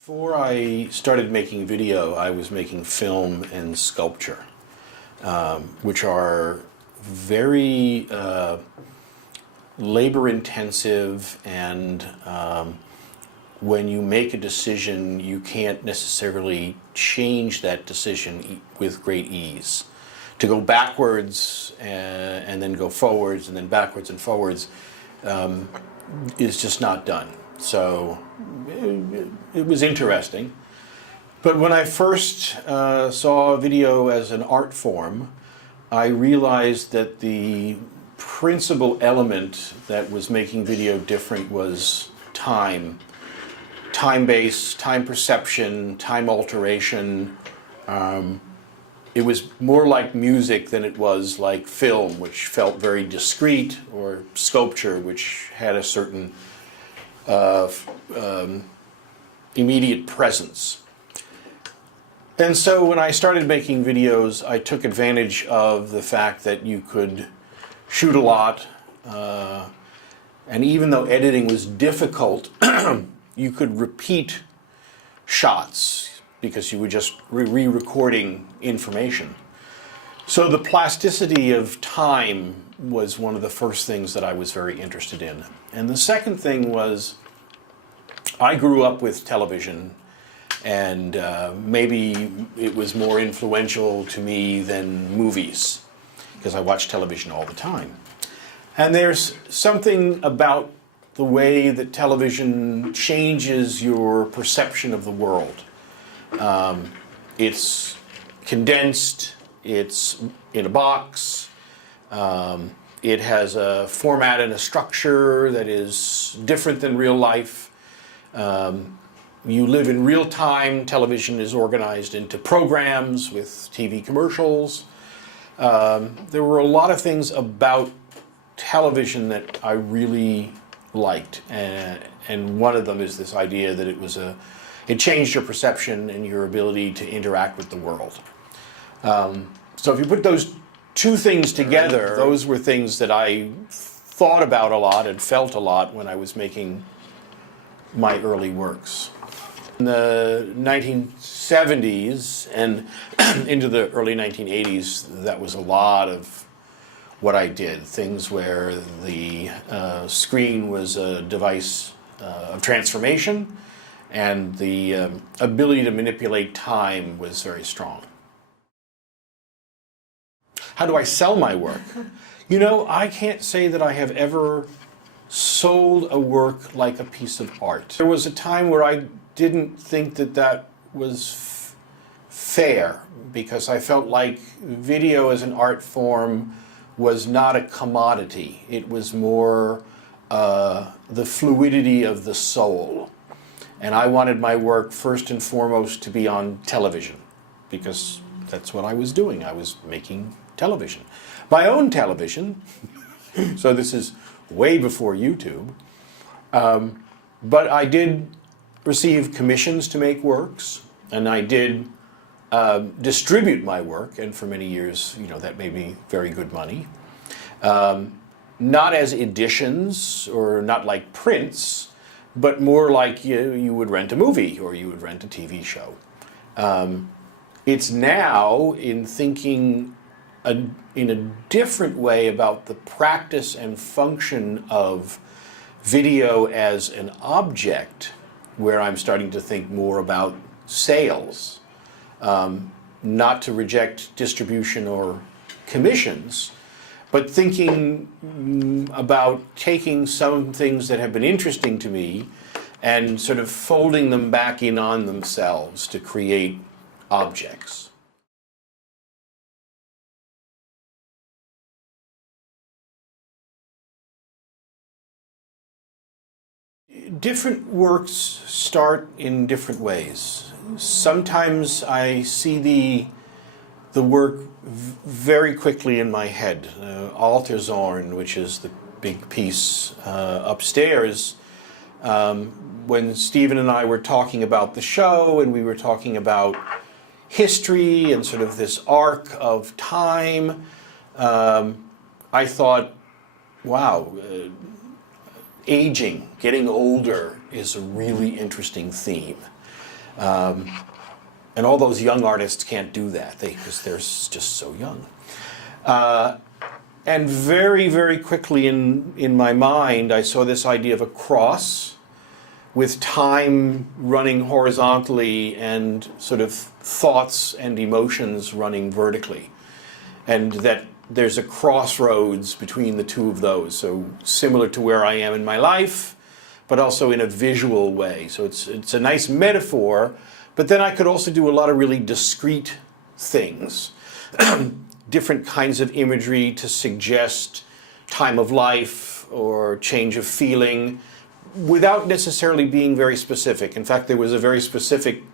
Before I started making video, I was making film and sculpture, which are very labor-intensive, and when you make a decision, you can't necessarily change that decision with great ease. To go backwards and then go forwards and then backwards and forwards is just not done. So it was interesting. But when I first saw video as an art form, I realized that the principal element that was making video different was time. Time-based, time perception, time alteration. It was more like music than it was like film, which felt very discrete, or sculpture, which had a certain immediate presence. And so when I started making videos, I took advantage of the fact that you could shoot a lot, and even though editing was difficult, you could repeat shots because you were just re-recording information. So the plasticity of time was one of the first things that I was very interested in. And the second thing was, I grew up with television, and maybe it was more influential to me than movies, because I watch television all the time. And there's something about the way that television changes your perception of the world. It's condensed, it's in a box, it has a format and a structure that is different than real life. You live in real time. Television is organized into programs with TV commercials. There were a lot of things about television that I really liked, and one of them is this idea that it changed your perception and your ability to interact with the world. So if you put those two things together, those were things that I thought about a lot and felt a lot when I was making my early works. In the 1970s and into the early 1980s, that was a lot of what I did. Things where the screen was a device of transformation, and the ability to manipulate time was very strong. How do I sell my work? You know, I can't say that I have ever sold a work like a piece of art. There was a time where I didn't think that that was fair, because I felt like video as an art form was not a commodity. It was more the fluidity of the soul. And I wanted my work first and foremost to be on television, because that's what I was doing. I was making television. My own television, so this is way before YouTube, but I did receive commissions to make works, and I did distribute my work, and for many years, you know, that made me very good money. Not as editions, or not like prints, but more like you would rent a movie or you would rent a TV show. It's now in thinking in a different way about the practice and function of video as an object, where I'm starting to think more about sales, not to reject distribution or commissions, but thinking about taking some things that have been interesting to me and sort of folding them back in on themselves to create objects. Different works start in different ways. Sometimes I see the work very quickly in my head. Alterzorn, which is the big piece upstairs, when Stephen and I were talking about the show, and we were talking about history and sort of this arc of time, I thought, wow, aging, getting older is a really interesting theme. And all those young artists can't do that because they're just so young. And very, very quickly in my mind, I saw this idea of a cross with time running horizontally and sort of thoughts and emotions running vertically. And that there's a crossroads between the two of those. So similar to where I am in my life, but also in a visual way. So it's a nice metaphor, but then I could also do a lot of really discrete things. Different kinds of imagery to suggest time of life or change of feeling without necessarily being very specific. In fact, there was a very specific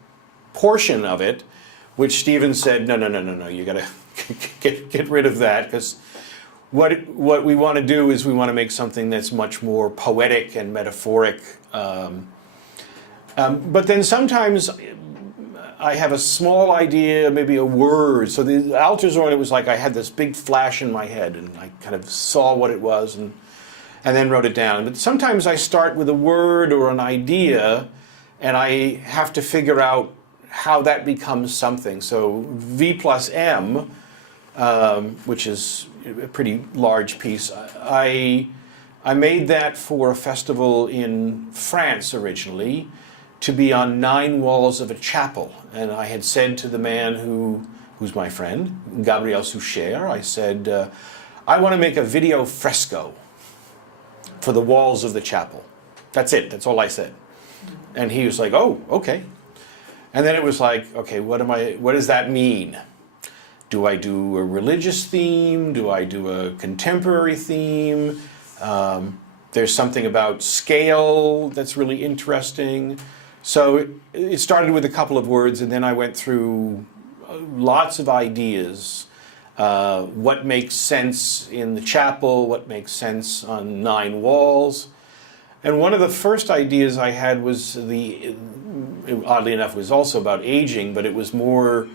portion of it which Stephen said, no, you gotta get rid of that, because what we want to do is we want to make something that's much more poetic and metaphoric. But then sometimes I have a small idea, maybe a word. So the Alterzorn, it was like I had this big flash in my head and I kind of saw what it was and then wrote it down. But sometimes I start with a word or an idea and I have to figure out how that becomes something. So V plus M, which is a pretty large piece, I made that for a festival in France originally, to be on 9 walls of a chapel. And I had said to the man who's my friend, Gabriel Soucher, I said, I want to make a video fresco for the walls of the chapel. That's it, that's all I said. And he was like, oh, okay. And then it was like, okay, what does that mean? Do I do a religious theme? Do I do a contemporary theme? There's something about scale that's really interesting. So it started with a couple of words, and then I went through lots of ideas. What makes sense in the chapel, what makes sense on 9 walls. And one of the first ideas I had was oddly enough, it was also about aging, but it was more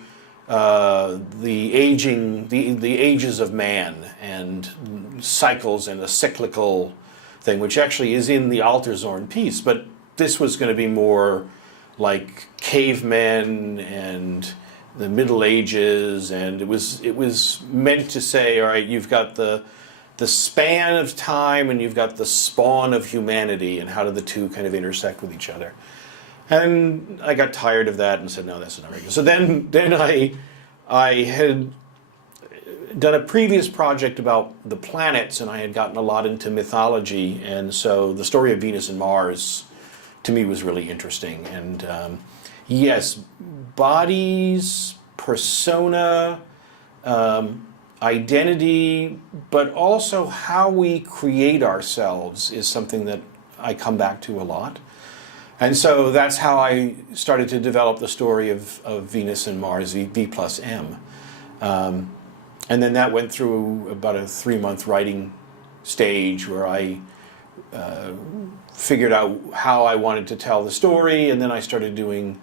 the ages of man and cycles and a cyclical thing, which actually is in the Alterzorn piece. But this was going to be more like cavemen and the Middle Ages, and it was meant to say, all right, you've got the span of time and you've got the spawn of humanity, and how do the two kind of intersect with each other. And I got tired of that and said, no, that's not regular. So then I had done a previous project about the planets, and I had gotten a lot into mythology, and so the story of Venus and Mars to me was really interesting. And yes, bodies, persona, identity, but also how we create ourselves is something that I come back to a lot. And so that's how I started to develop the story of Venus and Mars, V plus M. And then that went through about a 3-month writing stage where I figured out how I wanted to tell the story, and then I started doing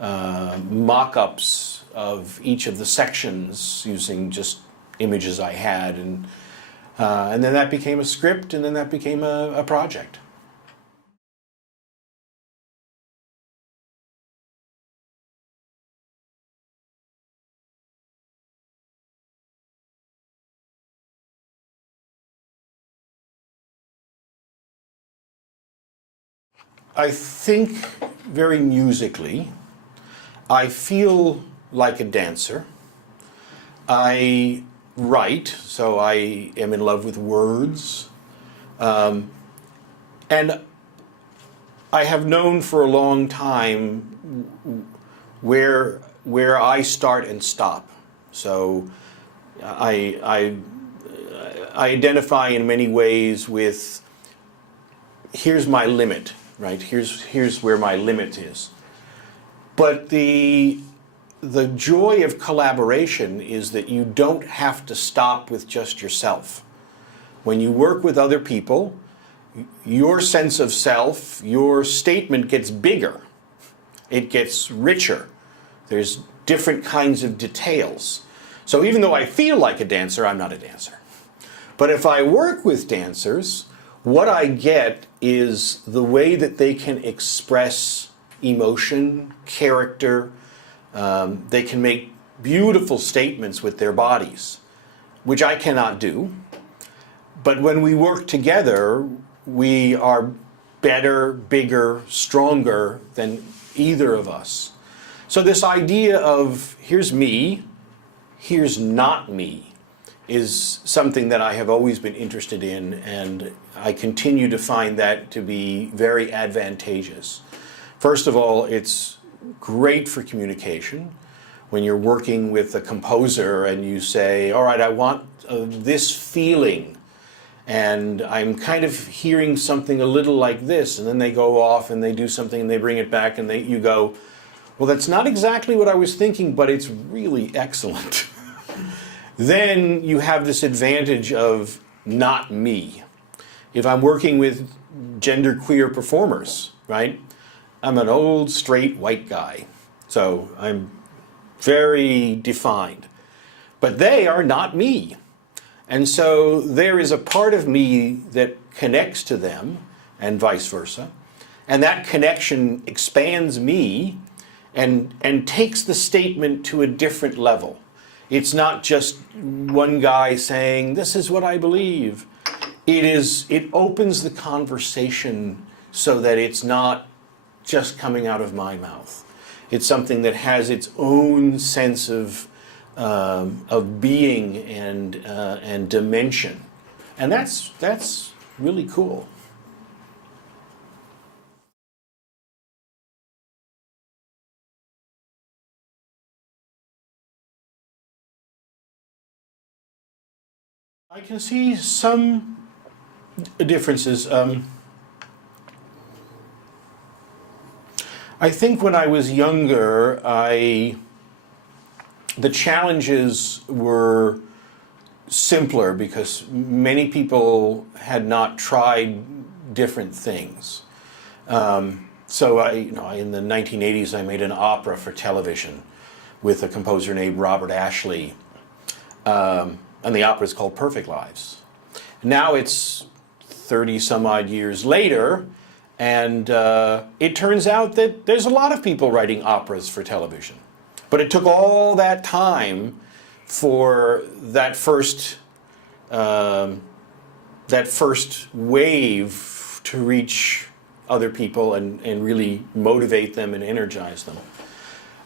mock-ups of each of the sections using just images I had, and then that became a script, and then that became a project. I think very musically. I feel like a dancer. I write, so I am in love with words. And I have known for a long time where I start and stop. So I identify in many ways with, here's my limit. Right, here's where my limit is. But the joy of collaboration is that you don't have to stop with just yourself. When you work with other people, your sense of self, your statement gets bigger. It gets richer. There's different kinds of details. So even though I feel like a dancer, I'm not a dancer. But if I work with dancers, what I get is the way that they can express emotion, character. They can make beautiful statements with their bodies, which I cannot do. But when we work together, we are better, bigger, stronger than either of us. So this idea of here's me, here's not me, is something that I have always been interested in, and I continue to find that to be very advantageous. First of all, it's great for communication. When you're working with a composer and you say, all right, I want this feeling, and I'm kind of hearing something a little like this, and then they go off and they do something and they bring it back and you go, well, that's not exactly what I was thinking, but it's really excellent. Then you have this advantage of not me. If I'm working with genderqueer performers, right? I'm an old, straight, white guy. So I'm very defined. But they are not me. And so there is a part of me that connects to them, and vice versa. And that connection expands me and takes the statement to a different level. It's not just one guy saying, this is what I believe. It opens the conversation so that it's not just coming out of my mouth. It's something that has its own sense of being and dimension. And that's really cool. I can see some differences. I think when I was younger, the challenges were simpler because many people had not tried different things. So in the 1980s, I made an opera for television with a composer named Robert Ashley. And the opera is called Perfect Lives. Now it's 30 some odd years later, and it turns out that there's a lot of people writing operas for television. But it took all that time for that first wave to reach other people and really motivate them and energize them.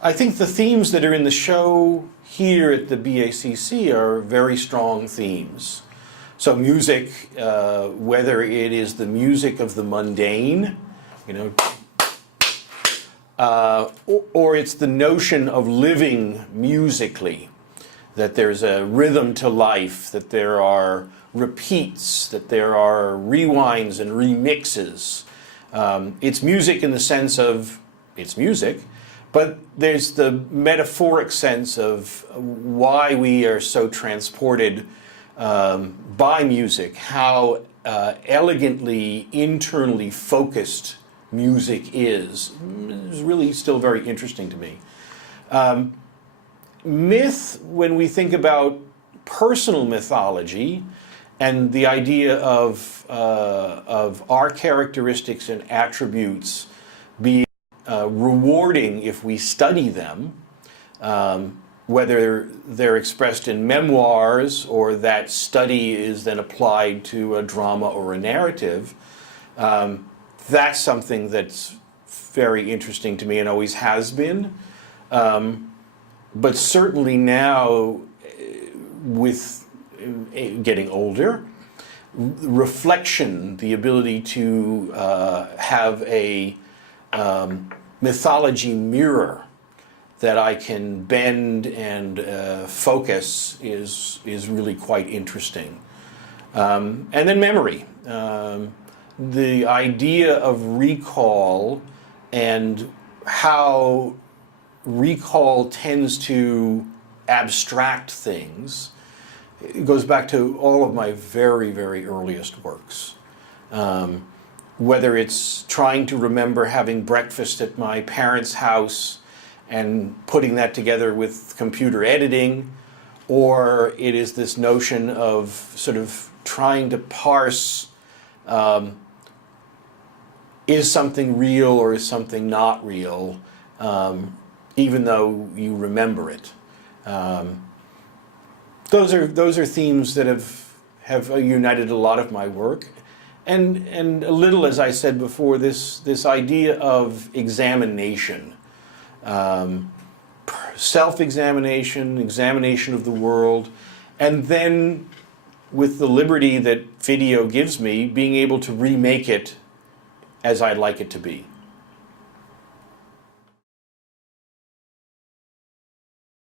I think the themes that are in the show here at the BACC are very strong themes. So music, whether it is the music of the mundane, or it's the notion of living musically, that there's a rhythm to life, that there are repeats, that there are rewinds and remixes. It's music in the sense of it's music, but there's the metaphoric sense of why we are so transported by music, how elegantly, internally focused music is really still very interesting to me. Myth, when we think about personal mythology and the idea of our characteristics and attributes being rewarding if we study them, whether they're expressed in memoirs or that study is then applied to a drama or a narrative, that's something that's very interesting to me and always has been. But certainly now, with getting older, reflection, the ability to have a mythology mirror that I can bend and focus is really quite interesting. And then memory. The idea of recall and how recall tends to abstract things. It goes back to all of my very, very earliest works. Whether it's trying to remember having breakfast at my parents' house and putting that together with computer editing, or it is this notion of sort of trying to parse is something real or is something not real, even though you remember it. Those are themes that have united a lot of my work, and a little, as I said before, this idea of examination, self-examination, examination of the world, and then with the liberty that video gives me, being able to remake it as I'd like it to be.